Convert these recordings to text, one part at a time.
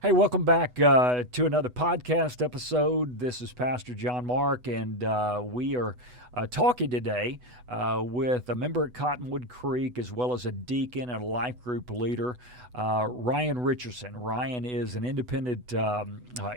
Hey, welcome back to another podcast episode. This is Pastor John Mark, and we are talking today with a member at Cottonwood Creek as well as a deacon and a life group leader, Ryan Richardson. Ryan is an independent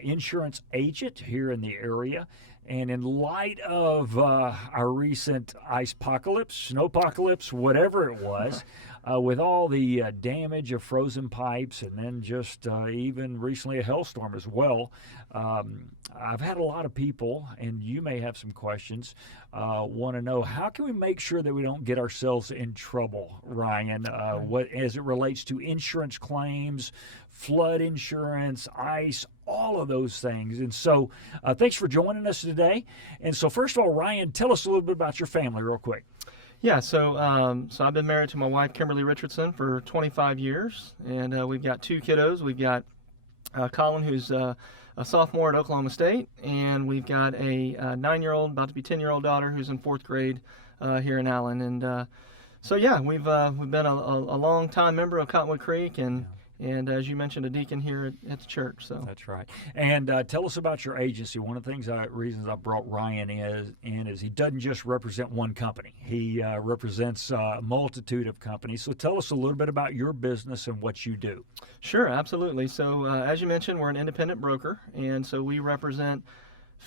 insurance agent here in the area. And in light of our recent ice apocalypse, snowpocalypse, whatever it was, with all the damage of frozen pipes and then just even recently a hailstorm as well, I've had a lot of people, and you may have some questions, want to know how can we make sure that we don't get ourselves in trouble, Ryan, what as it relates to insurance claims, flood insurance, ice, all of those things. And so thanks for joining us today. And so first of all, Ryan, tell us a little bit about your family real quick. Yeah, so I've been married to my wife, Kimberly Richardson, for 25 years, and we've got two kiddos. We've got Colin, who's a sophomore at Oklahoma State, and we've got a 9-year-old, about to be 10-year-old daughter who's in 4th grade here in Allen. And so yeah, we've been a long-time member of Cottonwood Creek, and as you mentioned, a deacon here at the church. So that's right. And tell us about your agency. One of the reasons I brought Ryan is he doesn't just represent one company. He represents a multitude of companies. So tell us a little bit about your business and what you do. Sure, absolutely. So as you mentioned, we're an independent broker, and so we represent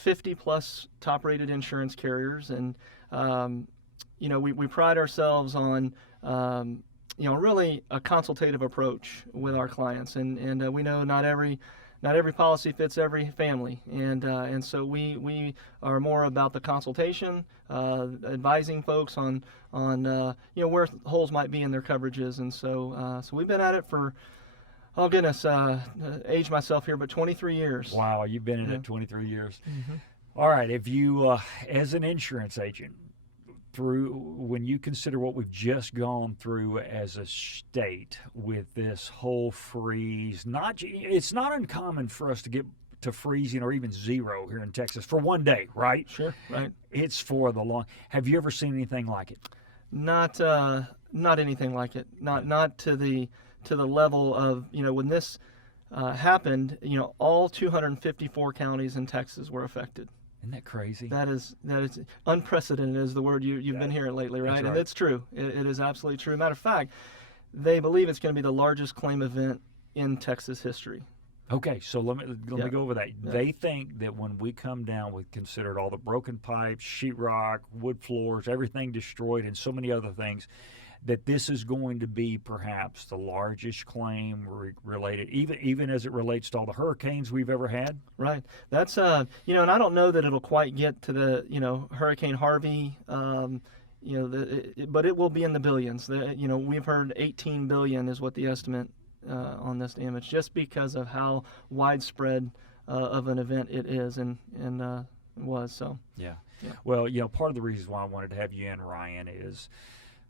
50-plus top-rated insurance carriers. And we pride ourselves on really a consultative approach with our clients, and we know not every policy fits every family, and so we are more about the consultation, advising folks on where holes might be in their coverages, and so we've been at it for, oh goodness, age myself here, but 23 years. Wow, you've been in it 23 years. Mm-hmm. All right, if you as an insurance agent, when you consider what we've just gone through as a state with this whole freeze, it's not uncommon for us to get to freezing or even zero here in Texas for one day, right? Sure, right. It's for the long. Have you ever seen anything like it? Not anything like it. Not to the level of when this happened. All 254 counties in Texas were affected. Isn't that crazy? That is unprecedented is the word you've been hearing lately, right? Right. And it's true. It is absolutely true. Matter of fact, they believe it's going to be the largest claim event in Texas history. Okay, so let me go over that. Yeah. They think that when we come down, we considered all the broken pipes, sheetrock, wood floors, everything destroyed, and so many other things, that this is going to be perhaps the largest claim related, even as it relates to all the hurricanes we've ever had. Right. That's and I don't know that it'll quite get to the Hurricane Harvey, but it will be in the billions. We've heard 18 billion is what the estimate on this damage, just because of how widespread of an event it is and was. So yeah. Well, part of the reason why I wanted to have you in, Ryan, is,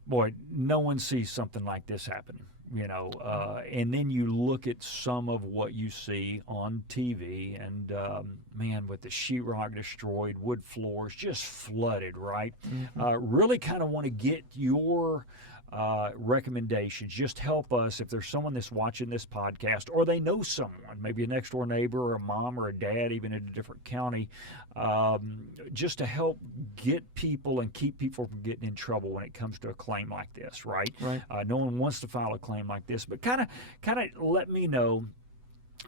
boy, no one sees something like this happen, and then you look at some of what you see on TV, and man, with the sheetrock destroyed, wood floors just flooded, right? Mm-hmm. Really kind of want to get your recommendations. Just help us if there's someone that's watching this podcast, or they know someone, maybe a next door neighbor or a mom or a dad, even in a different county, just to help get people and keep people from getting in trouble when it comes to a claim like this, right? Right. No one wants to file a claim like this, but kind of let me know.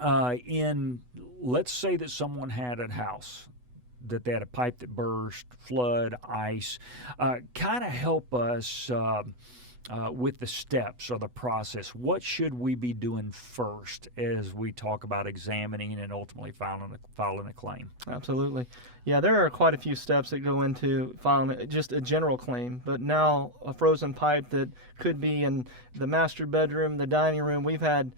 Let's say that someone had a house that they had a pipe that burst, flood, ice. Kind of help us with the steps or the process. What should we be doing first as we talk about examining and ultimately filing a claim? Absolutely. Yeah, there are quite a few steps that go into filing just a general claim, but now a frozen pipe that could be in the master bedroom, the dining room. We've had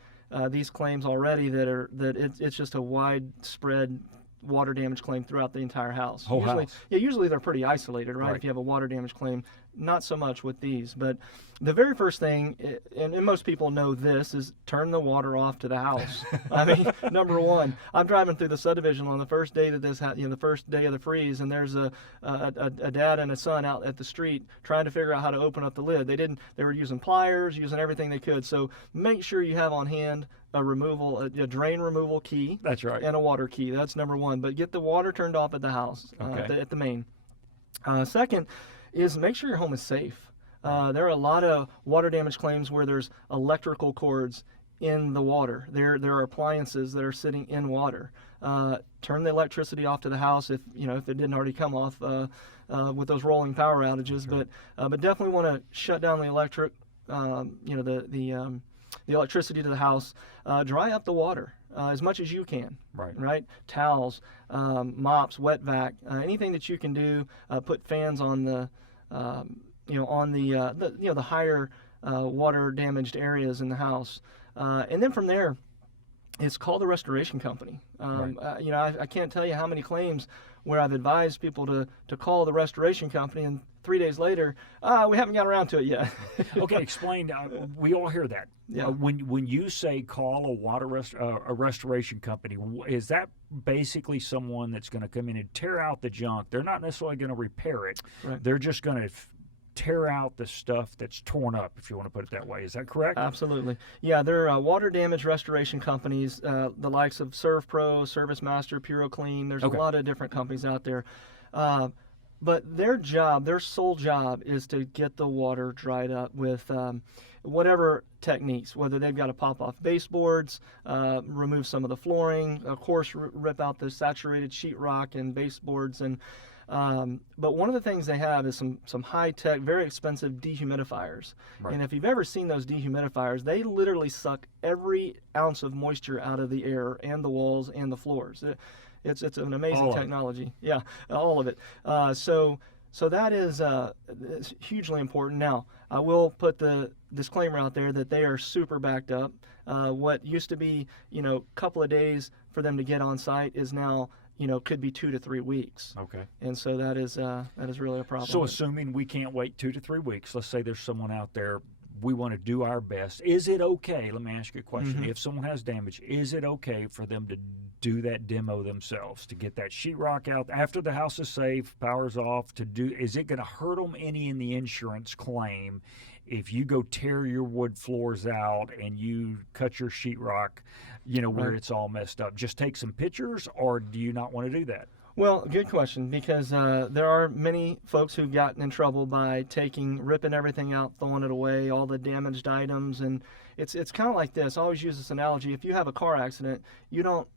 these claims already it's just a widespread water damage claim throughout the entire house. Whole house. Yeah, usually they're pretty isolated, right? Right. If you have a water damage claim, not so much with these. But the very first thing, and most people know this, is turn the water off to the house. I mean, number one, I'm driving through the subdivision on the first day that the first day of the freeze, and there's a dad and a son out at the street trying to figure out how to open up the lid. They were using pliers, using everything they could. So make sure you have on hand a drain removal key. That's right. And a water key. That's number one. But get the water turned off at the house, at the main. Second is make sure your home is safe. There are a lot of water damage claims where there's electrical cords in the water. There are appliances that are sitting in water. Turn the electricity off to the house if it didn't already come off with those rolling power outages. Sure. But definitely want to shut down the electric. The electricity to the house. Dry up the water as much as you can. Right. Towels, mops, wet vac, anything that you can do. Put fans on the the higher water damaged areas in the house, and then from there, it's call the restoration company. I can't tell you how many claims where I've advised people to call the restoration company, and 3 days later, we haven't got around to it yet. Okay, explain. We all hear that. Yeah. When you say call a restoration company, is that basically someone that's going to come in and tear out the junk? They're not necessarily going to repair it. Right. They're just going to tear out the stuff that's torn up, if you want to put it that way. Is that correct? Absolutely. Yeah, there are water damage restoration companies, the likes of ServPro, ServiceMaster, PuroClean. There's a lot of different companies out there. But their sole job is to get the water dried up with whatever techniques, whether they've got to pop off baseboards, remove some of the flooring, of course, rip out the saturated sheetrock and baseboards. But one of the things they have is some high-tech, very expensive dehumidifiers. Right. And if you've ever seen those dehumidifiers, they literally suck every ounce of moisture out of the air and the walls and the floors. It's an amazing technology. Yeah, all of it. So that is it's hugely important. Now, I will put the disclaimer out there that they are super backed up. What used to be, a couple of days for them to get on site is now, could be 2 to 3 weeks. Okay. And so that is really a problem. So assuming we can't wait 2 to 3 weeks, let's say there's someone out there, we want to do our best. Is it okay? Let me ask you a question. Mm-hmm. If someone has damage, is it okay for them to do that demo themselves, to get that sheetrock out after the house is safe, power's off? Is it going to hurt them any in the insurance claim if you go tear your wood floors out and you cut your sheetrock, where it's all messed up? Just take some pictures, or do you not want to do that? Well, good question, because there are many folks who've gotten in trouble by ripping everything out, throwing it away, all the damaged items, and it's kind of like this. I always use this analogy. If you have a car accident, you don't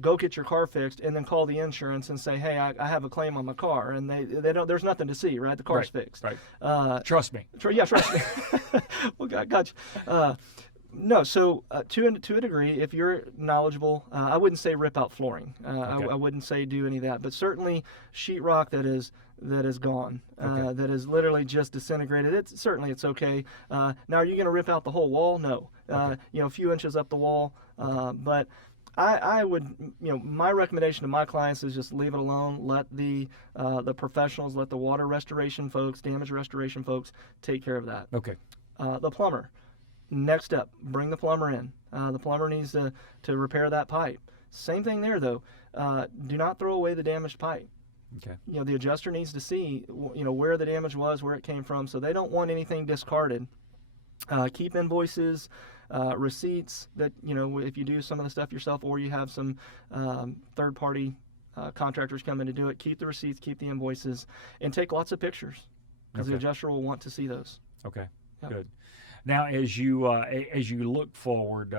go get your car fixed and then call the insurance and say, hey, I have a claim on my car, and they don't. There's nothing to see, right? The car's fixed. Right. Trust me. Trust me. Well, gotcha. No, so to a degree, if you're knowledgeable, I wouldn't say rip out flooring. I wouldn't say do any of that, but certainly sheetrock that is gone, that is literally just disintegrated. It's okay. Now, are you going to rip out the whole wall? No. A few inches up the wall, but I would, my recommendation to my clients is just leave it alone. Let the professionals, let the water restoration folks, damage restoration folks take care of that. Okay. The plumber. Next up, bring the plumber in. The plumber needs to repair that pipe. Same thing there, though. Do not throw away the damaged pipe. Okay. The adjuster needs to see, where the damage was, where it came from, so they don't want anything discarded. Keep invoices, receipts that, if you do some of the stuff yourself or you have some third-party contractors come in to do it, keep the receipts, keep the invoices, and take lots of pictures, because the adjuster will want to see those. Okay, good. Now, as you look forward,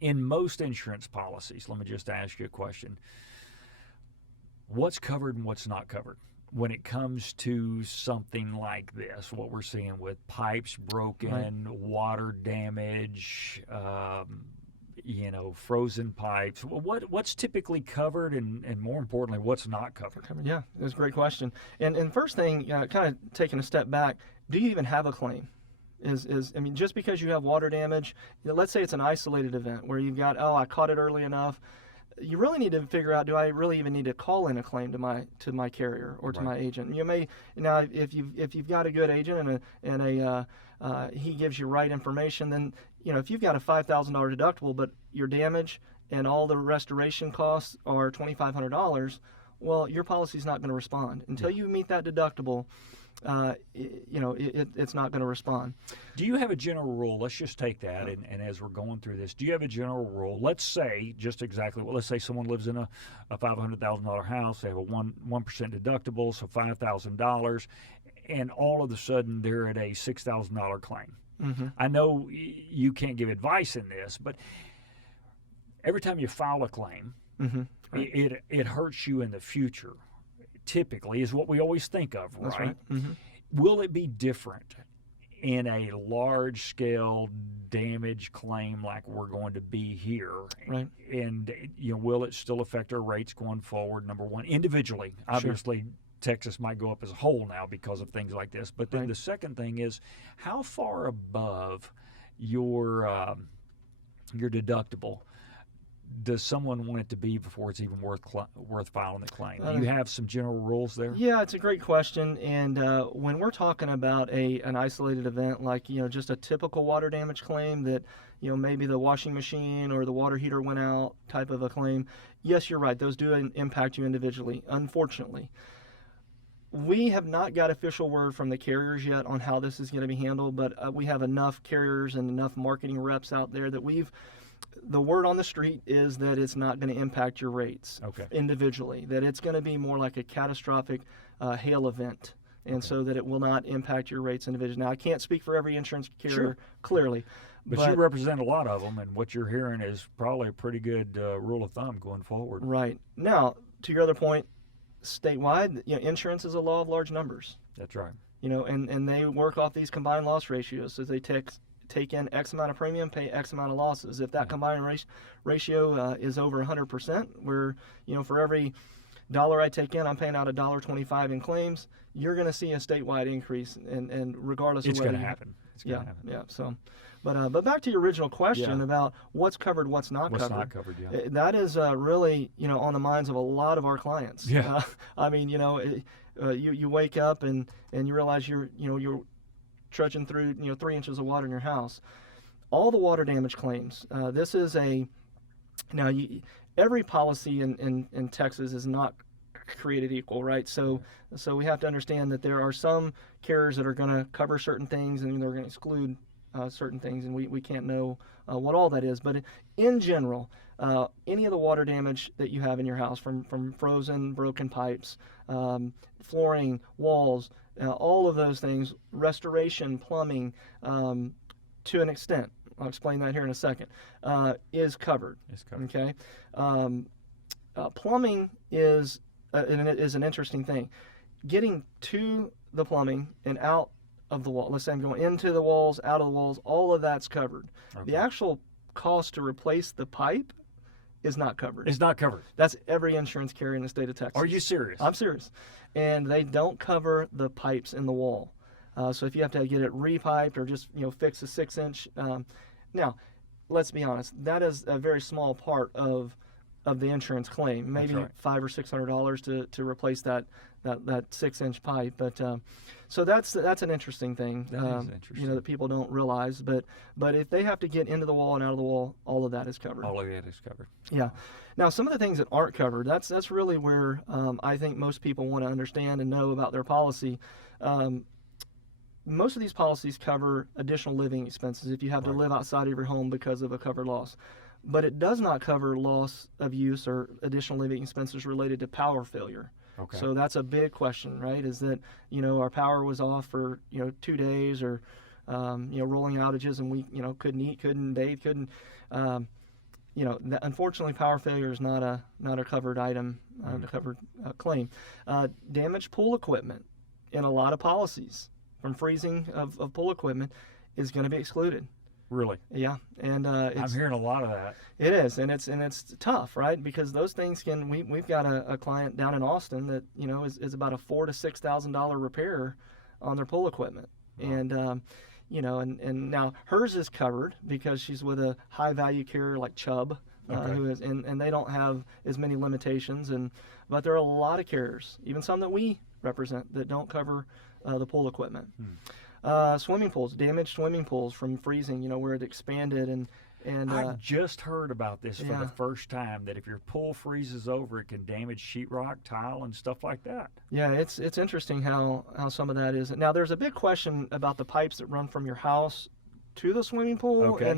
in most insurance policies, let me just ask you a question. What's covered and what's not covered when it comes to something like this, what we're seeing with pipes broken, water damage, frozen pipes? What's typically covered, and more importantly, what's not covered? Yeah, that's a great question. And first thing, kind of taking a step back, do you even have a claim? Just because you have water damage, let's say it's an isolated event where you've got, I caught it early enough. you really need to figure out, do I really even need to call in a claim to my carrier or to my agent? You may now, if you've got a good agent and he gives you right information, then if you've got a $5,000 deductible, but your damage and all the restoration costs are $2,500, well, your policy's not going to respond until you meet that deductible. It's not going to respond. Do you have a general rule? Let's just take that, and as we're going through this, do you have a general rule? Let's say, just exactly, let's say someone lives in a $500,000 house, they have a 1% deductible, so $5,000, and all of a sudden they're at a $6,000 claim. Mm-hmm. I know you can't give advice in this, but every time you file a claim, mm-hmm. Right. it hurts you in the future. Typically, is what we always think of, right? That's right. Mm-hmm. Will it be different in a large-scale damage claim like we're going to be here? Right. And will it still affect our rates going forward? Number one, individually, obviously. Sure. Texas might go up as a whole now because of things like this. But then the second thing is, how far above your deductible does someone want it to be before it's even worth filing the claim? Do you have some general rules there? Yeah, it's a great question. And when we're talking about an isolated event like just a typical water damage claim that maybe the washing machine or the water heater went out type of a claim, yes, you're right. Those do impact you individually, unfortunately. We have not got official word from the carriers yet on how this is going to be handled, but we have enough carriers and enough marketing reps out there that the word on the street is that it's not going to impact your rates individually, that it's going to be more like a catastrophic hail event, and so that it will not impact your rates individually. Now, I can't speak for every insurance carrier, clearly. But you represent a lot of them, and what you're hearing is probably a pretty good rule of thumb going forward. Right. Now, to your other point, statewide, insurance is a law of large numbers. That's right. And they work off these combined loss ratios. So they take in X amount of premium, pay X amount of losses. If that combined ratio is over 100%, where for every dollar I take in, I'm paying out $1.25 in claims, you're going to see a statewide increase, and regardless of whether whether it's going to happen. It's going to happen. Yeah. So, but back to your original question about what's covered, what's not covered. What's not covered? Yeah. That is really on the minds of a lot of our clients. Yeah. I mean, you wake up and you realize you're trudging through 3 inches of water in your house. All the water damage claims. This is every policy in Texas is not created equal, right? So we have to understand that there are some carriers that are going to cover certain things and they're going to exclude certain things, and we can't know what all that is. But in general, any of the water damage that you have in your house, from frozen, broken pipes, flooring, walls, all of those things, restoration, plumbing, to an extent, I'll explain that here in a second, is covered. It's covered. Okay. Plumbing is an interesting thing. Getting to the plumbing and out of the wall. Let's say I'm going into the walls, out of the walls, all of that's covered. Okay. The actual cost to replace the pipe is not covered. It's not covered. That's every insurance carrier in the state of Texas. Are you serious? I'm serious. And they don't cover the pipes in the wall. So if you have to get it repiped or just fix a 6-inch, now let's be honest, that is a very small part of the insurance claim. Maybe $500 or $600 to replace that 6-inch pipe. But so that's an interesting thing. That is interesting. That people don't realize. But if they have to get into the wall and out of the wall, all of that is covered. All of that is covered. Yeah. Now, some of the things that aren't covered, that's really where I think most people want to understand and know about their policy. Most of these policies cover additional living expenses if you have to live outside of your home because of a covered loss. But it does not cover loss of use or additional living expenses related to power failure. Okay. So that's a big question, right? Is that, our power was off for, 2 days or, rolling outages and we, couldn't eat, couldn't bathe, couldn't, unfortunately power failure is not a covered item, a covered claim. Damaged pool equipment in a lot of policies from freezing of pool equipment is going to be excluded. Really? Yeah, and I'm hearing a lot of that. It is, and it's tough, right? Because those things can. We've got a client down in Austin that is about a $4,000 to $6,000 repair on their pool equipment, and and now hers is covered because she's with a high value carrier like Chubb, Okay. and they don't have as many limitations. But there are a lot of carriers, even some that we represent, that don't cover the pool equipment. Swimming pools, damaged swimming pools from freezing, where it expanded and I just heard about this for the first time, that if your pool freezes over, it can damage sheetrock, tile, and stuff like that. Yeah, it's interesting how some of that is. Now, there's a big question about the pipes that run from your house to the swimming pool, Okay.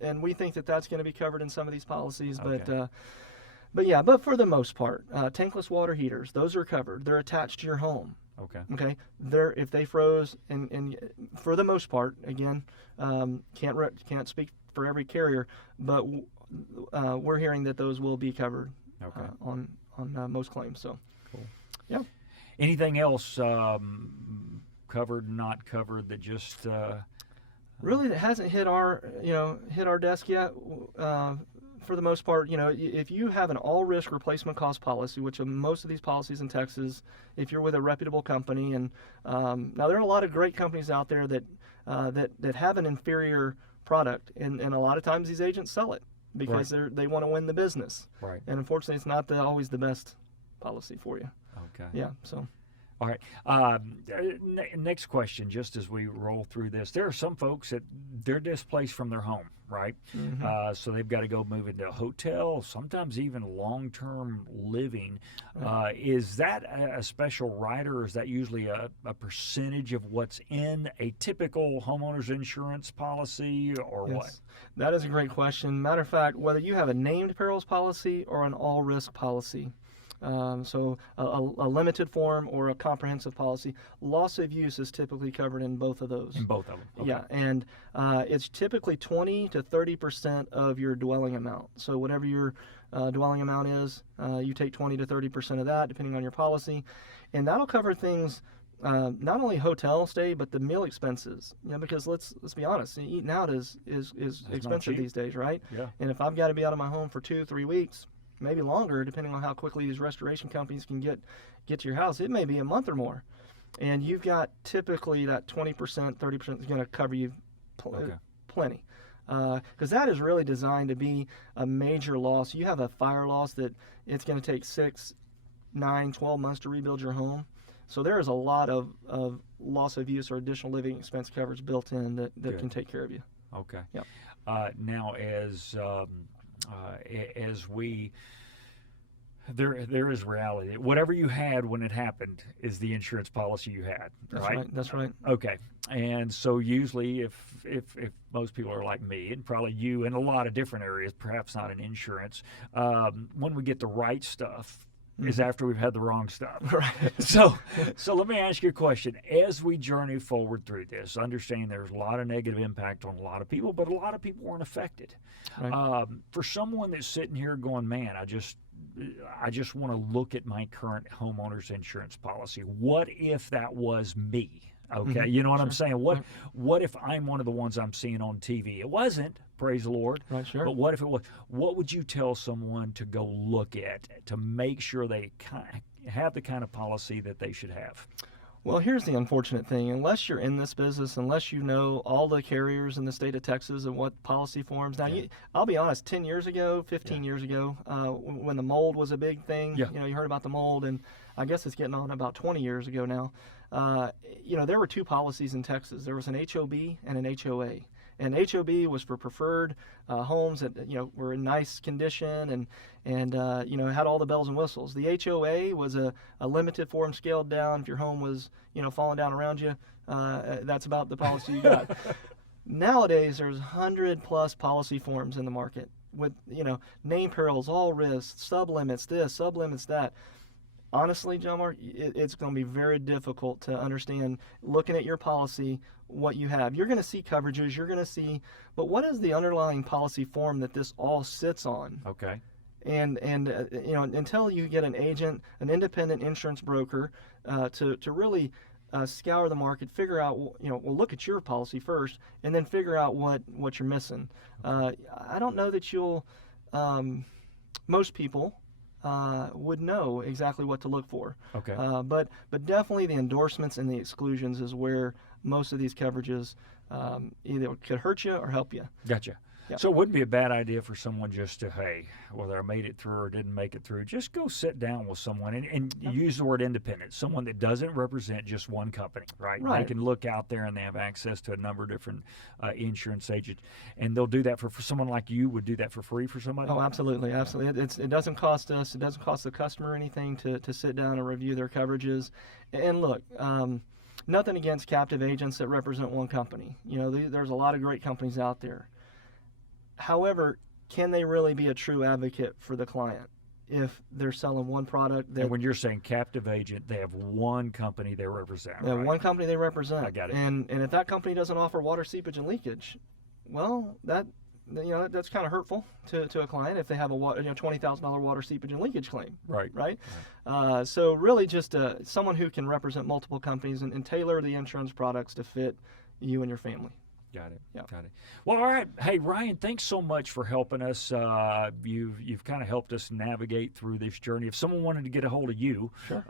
and we think that that's going to be covered in some of these policies. Okay. But for the most part, tankless water heaters, those are covered. They're attached to your home. Okay. Okay, if they froze, and for the most part, again, can't speak for every carrier, but we're hearing that those will be covered on most claims. So, cool. Yeah. Anything else covered, not covered, that just really that hasn't hit our desk yet? For the most part, if you have an all-risk replacement cost policy, which most of these policies in Texas, if you're with a reputable company, and now there are a lot of great companies out there that have an inferior product, and a lot of times these agents sell it because they want to win the business. Right. And unfortunately, it's not always the best policy for you. Okay. Yeah. So. All right. Next question, just as we roll through this, there are some folks that they're displaced from their home, right? Mm-hmm. So they've got to go move into a hotel, sometimes even long-term living. Right. Is that a special rider, or is that usually a percentage of what's in a typical homeowner's insurance policy, or Yes. what? That is a great question. Matter of fact, whether you have a named perils policy or an all-risk policy, so a limited form or a comprehensive policy, loss of use is typically covered in both of those. In both of them. Okay. Yeah, and it's typically 20 to 30% of your dwelling amount. So whatever your dwelling amount is, you take 20 to 30% of that, depending on your policy, and that'll cover things. Not only hotel stay, but the meal expenses. Because let's be honest, eating out is expensive these days, right? Yeah. And if I've got to be out of my home for 2-3 weeks, maybe longer, depending on how quickly these restoration companies can get to your house, it may be a month or more. And you've got typically that 20%, 30% is going to cover you plenty. Because that is really designed to be a major loss. You have a fire loss that it's going to take 6, 9, 12 months to rebuild your home. So there is a lot of loss of use or additional living expense coverage built in that can take care of you. Okay. Yep. Now, as we, there is reality. Whatever you had when it happened is the insurance policy you had. That's right. Okay. And so usually, if most people are like me, and probably you in a lot of different areas, perhaps not in insurance, when we get the right stuff, is after we've had the wrong stuff. Right. So let me ask you a question. As we journey forward through this, understanding there's a lot of negative impact on a lot of people, but a lot of people weren't affected. Right. For someone that's sitting here going, man, I just want to look at my current homeowner's insurance policy. What if that was me? Okay, you know what I'm saying? What if I'm one of the ones I'm seeing on TV? It wasn't, praise the Lord. Right, sure. But what if it was? What would you tell someone to go look at to make sure they have the kind of policy that they should have? Well, here's the unfortunate thing. Unless you're in this business, unless you know all the carriers in the state of Texas and what policy forms. Now, I'll be honest, 10 years ago, 15 years ago, when the mold was a big thing, you heard about the mold, and I guess it's getting on about 20 years ago now. There were two policies in Texas. There was an HOB and an HOA. And HOB was for preferred homes that were in nice condition and had all the bells and whistles. The HOA was a limited form, scaled down. If your home was falling down around you, that's about the policy you got. Nowadays, there's 100+ policy forms in the market with name perils, all risks, sublimits this, sublimits that. Honestly, John Mark, it's going to be very difficult to understand, looking at your policy, what you have. You're going to see coverages, you're going to see, but what is the underlying policy form that this all sits on? Okay. And until you get an agent, an independent insurance broker, to really scour the market, figure out, look at your policy first, and then figure out what you're missing. I don't know that you'll, most people would know exactly what to look for. Okay. But definitely the endorsements and the exclusions is where most of these coverages either could hurt you or help you. Gotcha. Yep. So it wouldn't be a bad idea for someone just to, hey, whether I made it through or didn't make it through, just go sit down with someone and use the word independent, someone that doesn't represent just one company, right? Right. They can look out there and they have access to a number of different insurance agents, and they'll do that for someone like you would do that for free for somebody? Oh, absolutely, absolutely. It doesn't cost us, it doesn't cost the customer anything to sit down and review their coverages. And look, nothing against captive agents that represent one company. There's a lot of great companies out there. However, can they really be a true advocate for the client if they're selling one product? And when you're saying captive agent, they have one company they represent, They have right? one company they represent. I got it. And if that company doesn't offer water seepage and leakage, well, that's kind of hurtful to a client if they have a $20,000 water seepage and leakage claim. Right. So really just someone who can represent multiple companies and tailor the insurance products to fit you and your family. Got it. Yep. Got it. Well, all right. Hey, Ryan, thanks so much for helping us. You've kind of helped us navigate through this journey. If someone wanted to get a hold of you, Sure.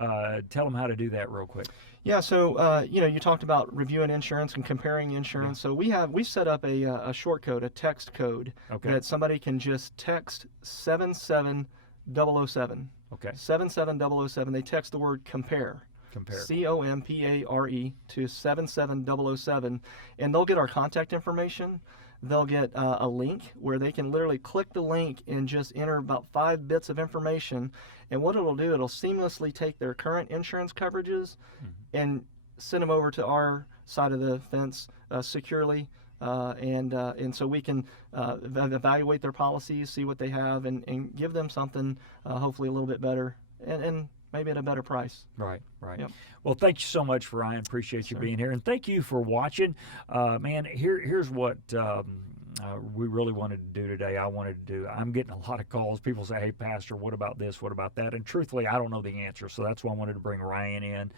Tell them how to do that real quick. Yeah. So you talked about reviewing insurance and comparing insurance. So we set up a short code, a text code that somebody can just text 77007. Okay. 77007. They text the word compare. Compare. COMPARE to 77007, and they'll get our contact information. They'll get a link where they can literally click the link and just enter about 5 bits of information. And what it'll do, it'll seamlessly take their current insurance coverages and send them over to our side of the fence securely. And so we can evaluate their policies, see what they have, and give them something hopefully a little bit better. And maybe at a better price. Right. Yep. Well, thank you so much, Ryan. Appreciate you being here. And thank you for watching. Man, here's what we really wanted to do today. I'm getting a lot of calls. People say, hey, Pastor, what about this? What about that? And truthfully, I don't know the answer. So that's why I wanted to bring Ryan in.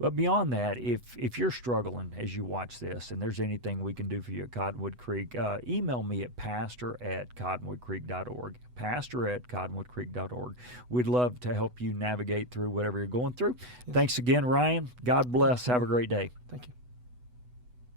But beyond that, if you're struggling as you watch this and there's anything we can do for you at Cottonwood Creek, email me at pastor@cottonwoodcreek.org. pastor@cottonwoodcreek.org. We'd love to help you navigate through whatever you're going through. Thanks again, Ryan. God bless. Have a great day. Thank you.